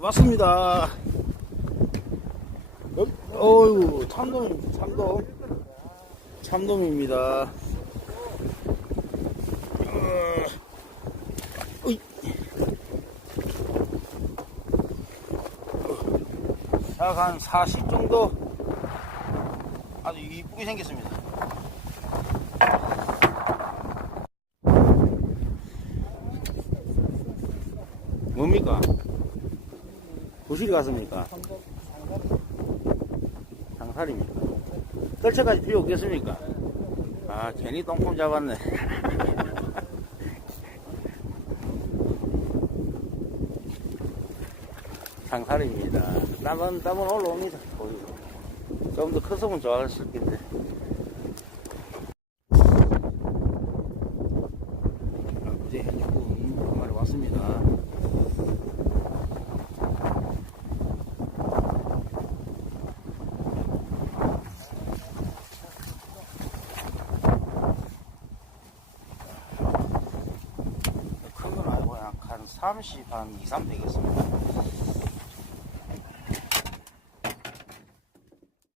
왔습니다. 어, 어유 참돔입니다. 참돔. 참돔입니다. 약 한40 정도 아주 이쁘게 생겼습니다. 뭡니까? 부실이 갔습니까? 상살입니까? 떨쳐까지 필요 없겠습니까? 아, 괜히 똥폼 잡았네. 상살입니다. 땀은, 땀은 올라옵니다. 좀더 컸으면 좋았을 텐데. 아, 이제 해주군 한 마리 왔습니다. 큰 건 아니고 그냥 한 30, 한 2, 3 되겠습니다.